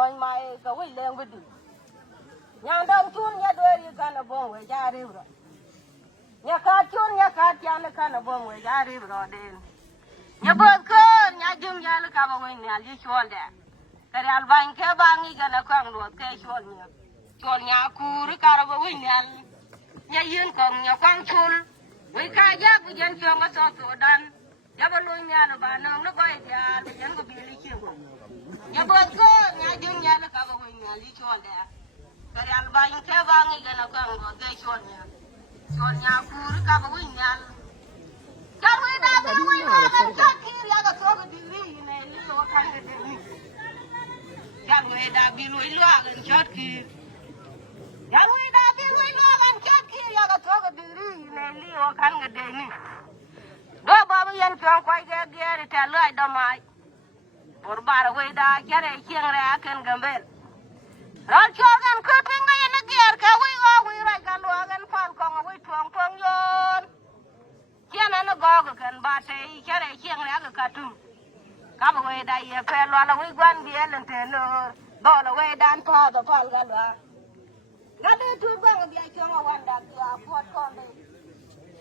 coi mai cái quỷ lên với đi nhà đông chun nhà đuôi đi cái nó bông về ra đi rồi nhà cá chun nhà cá cha nó cái nó bông về ra đi rồi đến nhà bớt cơ nhà chung nhà nó cái bông nhà đi chôn đấy cái al bang cái bang cái nó quăng luôn cái chôn nhà cũ cái bông nhà yên còn nhà quăng chun với cái giá của dân chúng nó sao số đan nhà bao nhiêu nhà nó bán nó bay nhà dân có bị lý chịu nhà bớt cơ nhà chung nhà nó cái bông nhà đi chôn đấy cái al bang cái bang cái nó quăng luôn cái chôn nhà cũ cái bông nhà cái quỷ đã bị quỷ nó làm cho kia nhà cái số cái gì này nó thay cái gì cái quỷ đã bị quỷ nó làm cho kia cái quỷ đã bị quỷ nó làm cho kia nhà cái số cái gì này nó thay cái gì đó babu yan chọn quay cái để trả lời đam mày por bar quỷ đã cái này chiang ra cái gambel rồi cho cái cướp cái ngay nó kia cái quỷ ra cái lúa cái phàn con quỷ thuồng yon kia nó gò cái ba tay cái này chiang ra cái tum các bạn quay đây phải lo là quỷ quan bia lên thế nó đó là quỷ đan pha cái phàn cái lúa cái đấy tụi con bia cho mà quan đặt kia phốt con đấy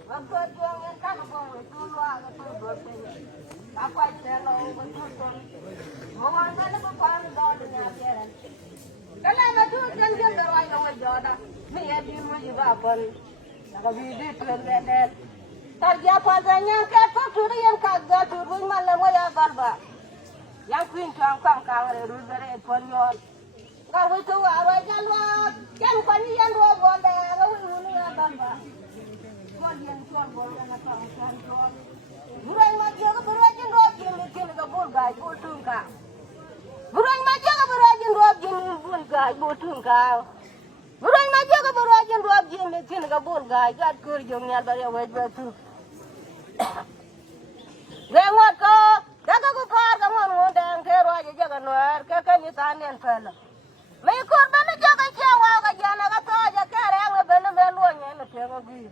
và phốt con cái các bạn quay tụi lo cái tụi bớt đấy các quay thế nó cái tụi con mà quan nó có phàn đó là nhà kia cái này mà tụi con cái đó là quỷ gió đó mình em đi mua gì vào phần là cái gì đi truyền đến Tarja padanya kata turi yang kagak turi malam ya balba. Yang kuin tuang kang kang reru dari ponyon. Kau itu arwah jalwa, yang pani yang dua boleh, kau ini ya balba. Kau yang tuang boleh nak kang kang tuang. Burai maju ke burai jen rob jen jen ke bulgai bultung kang. Burai maju ke burai jen rob jen bulgai bultung kang. Burai maju ke burai jen rob jen jen ke bulgai kat kurjungnya dari wajib tu. Về ngót có, các cái phá cái ngón đèn thế rồi giờ cái nuôi cái như ta nên phải là mấy con bên nó cho cái treo vào cái nhà nó cái to giờ cái rang nó bên luôn nhé nó treo cái gì,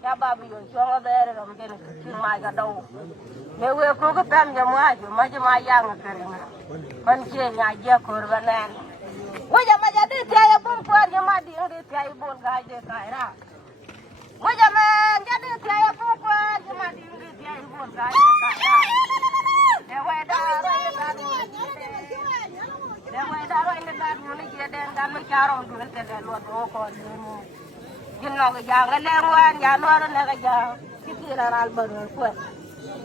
nhà bà bây giờ cho nó về rồi cái này mai cái đầu, nếu về cô cái pen cho mai giang cái này, con kia nhà giờ cô bên này, bây giờ mà đi theo bún quần giờ mà đi theo bún gai để cái ra, bây giờ mà đi theo bún quần giờ mà đi theo bún gai để cái ra, để quay đó rồi cái đó muốn cái đèn đan mới chào ông đuổi cái đèn luôn ô con nhìn nó cái giang cái đèn quan nhà nó cái giang cái kia là al bờ quên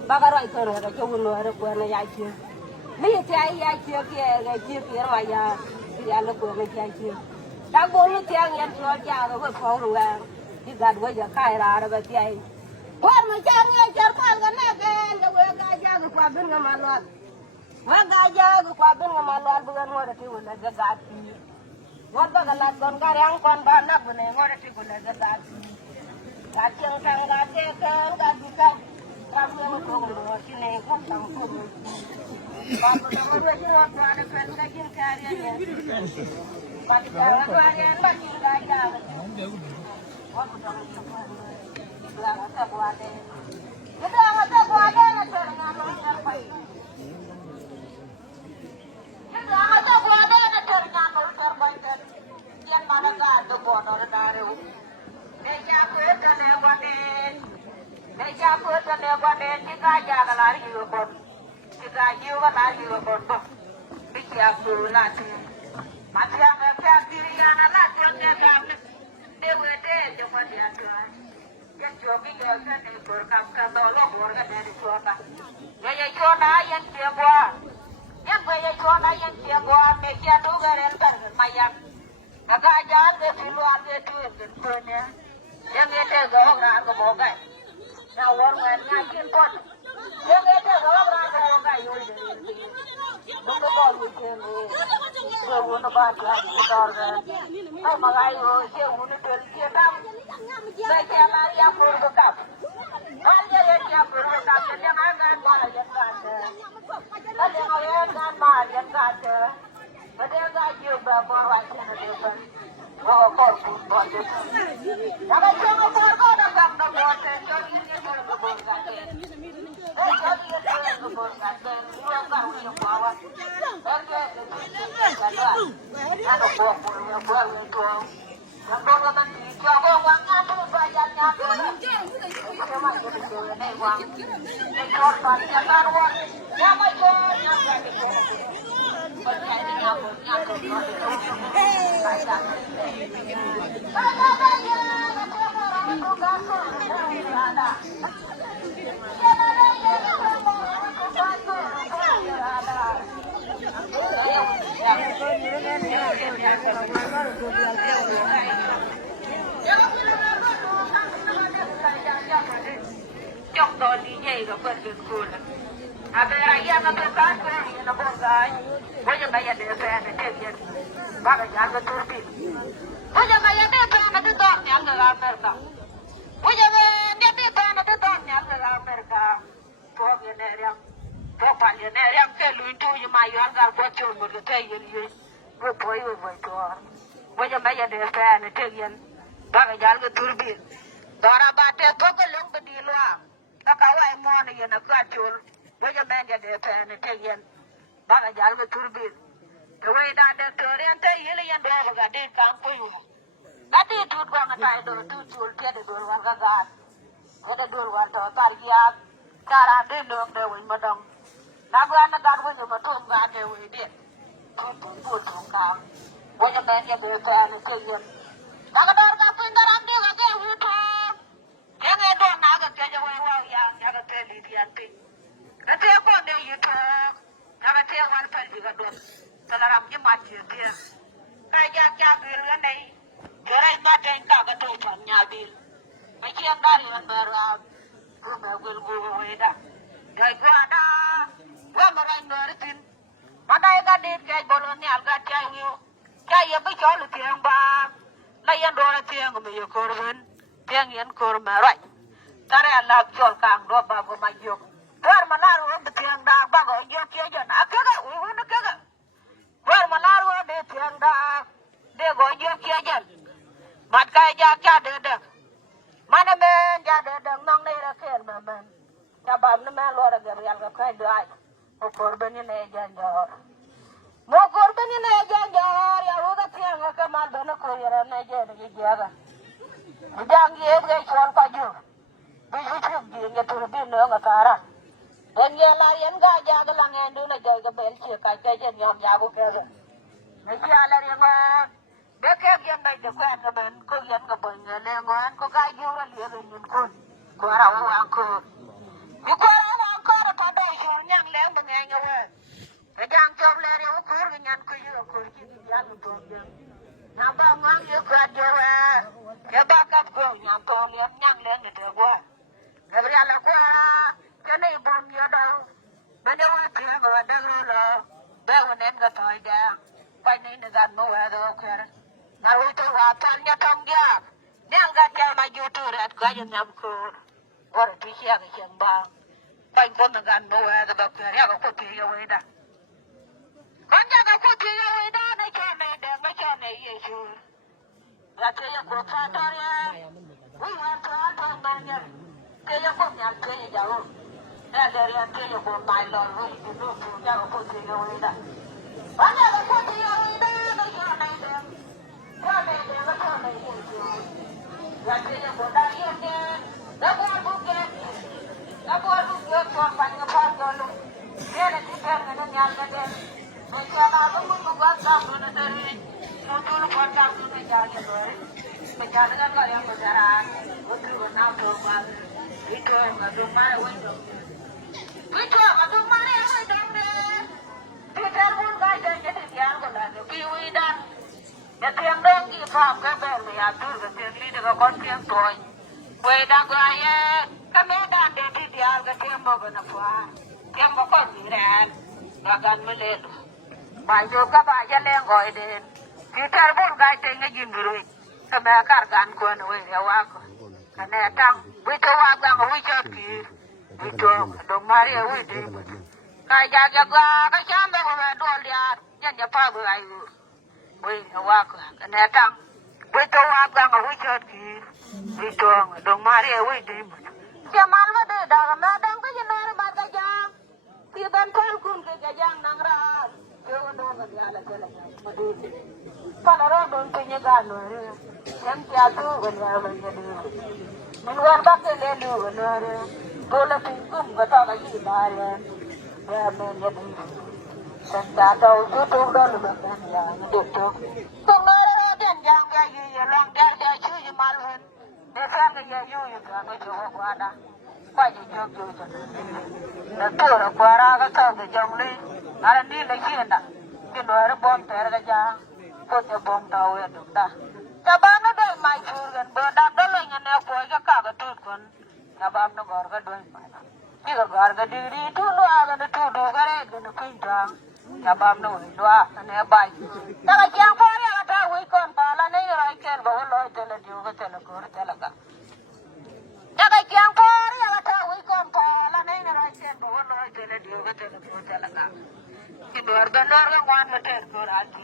baga rồi cái chỗ nó rồi quên nó dài chưa mấy cái dài chưa kia rồi ya nó quên nó dài chưa đang bốn cái tiếng nhận cho cha rồi phao rồi cái gạt với giờ khai ra rồi cái quan mà cha nghe chờ quan cái này cái cái cha cái qua bên cái mà nó Magaja ko kwa bin ngamalan bukan ngora ti wala gagati. Wan ba galat kon karang kon ba na bune ngora ti wala gagati. Kacang kang gate kang gadika. Ramyo ko ngoro sine ko tang ko. Ba ko ngoro ji no pa na kan ga jin kariya ne. Ba ti ga kariya ba ti ga ja. Wa ko tang ko. La ta ko ade. Kita ngata ko ade na tor na no ya pai. Lama tu ada na ternyata mau terbaikan yang mana ada bonor daru. Meja pun lewat jika jaga lari lubon, jika jiwa lari lubon, bikia kulati. Mati yang berpihak diri yang anak terjadi dewa cuma dia tuan. Yang jogi jogi ni berkam kadolo berkat dari suaka. Ya jona yang siapa? Yang bayar jualan yang siapa meja tu garen termayang, agak jalan ke luar ke tu sebenarnya, yang itu gawang nak kemogai, yang orang ngaji pun, yang itu gawang nak kemogai, benda baru ni, benda baru kita orang, ay magai dia unu tersier tam, saya lari apa berkap, saya lari apa berkap, yang agak baru yang ada. Ada yang kan marian kata, ada gaji berapa wajib ada oh korban boleh. Jangan cuma korban orang tak boleh, jadi ini kalau korban kata, jadi kalau korban kata, dua kali yang bawa, jadi Ano po po yung buwan ito. Yang doon naman dito ako, wang nga po bayan niya ko. Kasi man ko dito yun eh, wang. Ikaw pa niya karuan. Niya may ko, niya sabi ko. Pagkain niya ko, niya ko. Kaya kaya, ako marami ko gaso. Ada. Trong đó đi dây gặp bên đường cồn, bây giờ anh em tôi cắt cái nó bông gai, bây giờ bây giờ để xe để tiếp nhận, bác cái nhà cái tôi đi, bây giờ bây giờ để xe nó tự động nhận được America, bây giờ để xe nó tự động nhận được America, có cái này rằng, có phải cái này rằng cái luyện tuổi mà yêu gặp có chuyện một cái thế gì vậy, có phải vậy thôi, bây giờ để xe nó tiếp nhận, bác cái nhà cái tôi đi, đó là bạn để có cái lông bên đi loa. Nakawai mo na yun nagkatul. Waya benda de pe na tegen. Baga jal ko turbin. The way that the torian te yele yan do ga de kan ko yu. Dati tut ko na tai do tu tul te de do wa ga ga. Ko de do wa to tar ya. Kara de do de win madam. Na ga na ga ko yu ma tum ga de we de. Ko tu ka. Waya benda de pe na tegen. Daga dar ka pindaram de ga de wu to. Yang itu naga kerja wawang yang jaga telitian ti. Nanti aku ada itu, jaga tiang wanita juga dong. Selaramnya mati dia. Kayak jak bilan ni, gerai mati yang tak ketujuan nyabil. Macam dari yang beram, rumah gulu weda. Jadi gua ada, gua meraih noritin. Mana yang ada kayak bolonnya alga cayu, cayu bicara tiang bang, layan dua tiang kami korban. Tiang yan kor marai. Tare Allah jol kang do ba go mayok. War malaru be tiang da ba go yo ke jan akaga we wona kaga. War malaru be tiang da de go yo ke jan. Mat kai ja ka de. Mana men ja de nong ne ra ken men. Ya ba ne men lo ra ga yal ga kai do ai. O kor be ni ne jan jor. Mo kor be ni ne jan jor ya wo ga tiang ka mal be na ko ya ne je de ga. Jangan ye be chol ka ju. Be chu ji ye tu be no ga kara. Den ye la yen ga ja ga la ngen du na jai ga bel chi ka ke jen yom ya bu ke. Ne ji ala ri ma. Be ke yen dai de kwa ga ben ko yen ga bon ne le ngon ko ga ju ra le ga yin ko. Ko ra wa ko. Bi ko ra wa ko ra pa dai chu nyang le ba ngen ga we. Be jang chob le ri ko ga nyan ko yu ko ji ya lu to je. Na ba ngang ye ka je we. Ke ba ka ko nyam to le nyang le ne de wa. Gabriel la ko ke ne bom yo do. Ba de wa ti ga da lo. Ba wa nen ga to da. Pa ne ne ga no wa do ko. Na wi to wa tan nya tom ya. Nyang ga ta ma ju tu rat ga yen nyam ko. Wa ti sia ga chen ba. Pa ko ne ga no wa ga ba ko ya ga ko ti yo we da. Kon ja ga ko ti yo we da ne ke ne de ma che ne ye ju. Ya te ya ko ta ta ya. Wi wa ta ta ba ya. Te ya ko nya te ya ja wo. Ya le ya te ya ko mai lo wi ku no ku ya ko ti yo wi da. Ba ya ko ti yo wi da ne ke ne de. Ya ne de ga ta ne ye ju. Ya te ya ko da yo ke. Da ko bu ke. Da ko bu ke ko pa ni pa ko lo. Ye ne ti ke ne nya ga de. Ne ke na ba mu ko ga ta ko ne de. Betul kotak itu jadi loh. Bicara kan kalau yang bicara, betul benar tuh bang. Itu nggak mana itu. Itu nggak mana yang itu deh. Kita pun gak jadi yang kalau kiwi dan jadi yang dengki paham kan beli atur jadi dengan konten toy. Kue dah gaya kami dah jadi dia yang mau kenapa? Yang mau konten, bahkan melihat. Baju kabaya lengoy din. Kita pun gak tinggal jinduri, kami kargan kuan we awak, karena tang, itu wagang wujud ki, itu domari wujud, kayak jaga kacang bawa dol dia, jangan apa berayu, we awak, karena tang, itu wagang wujud ki, itu domari wujud, jaman made dalam ladang tu jenar baca jang, tiban palkun ke jang nangrat, jauh dong kala kala madu kala ro don punya galo re em kya tu ganya ganya min wan ba ke le lu galo re bola pingkum gata ga ji bare ya men ya di santa to tu tu do lu ba ya ni tu tu ma ro den jang ga yi ya long dar ja chu yi mal hen de fa ga ya yu yu ga ga jo wa da qua gì cho chú cho nó tôi là qua ra cái thằng cái chồng đi nó đi lấy gì đó cái đôi nó bom té cái cha tôi cho bom tàu vậy được ta cha ba nó đợi mai chú gần bữa đạp đó lên nhà neo coi cái cả cái tụt con cha ba nó gọi cái đôi cái gọi cái đi đi thu lo cái nó thu đồ cái đấy cái nó kinh trăng cha ba nó đua anh em bay ta cái chàng phải cái ta quỳ con bà là này rồi cái bảo lôi tới là điều cái tới là cố tới là cả jaga kiang pori ya ta wi kom pala nei na rai ken bo no ai tele dio ga tele ko tele ka ki dor ga nor ga wan ma ter ko ra ki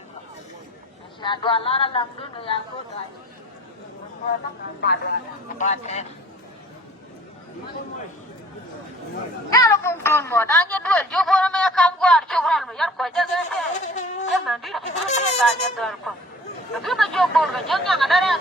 sa do la ra lam du ya ko ta ko na ba do ba te ya lo pun tun mo da nya du ju ko me kam ko ar chu ran mo yar ko jaga te ya na di ki ga nya dor ko ki ba jo bo ga nya ga na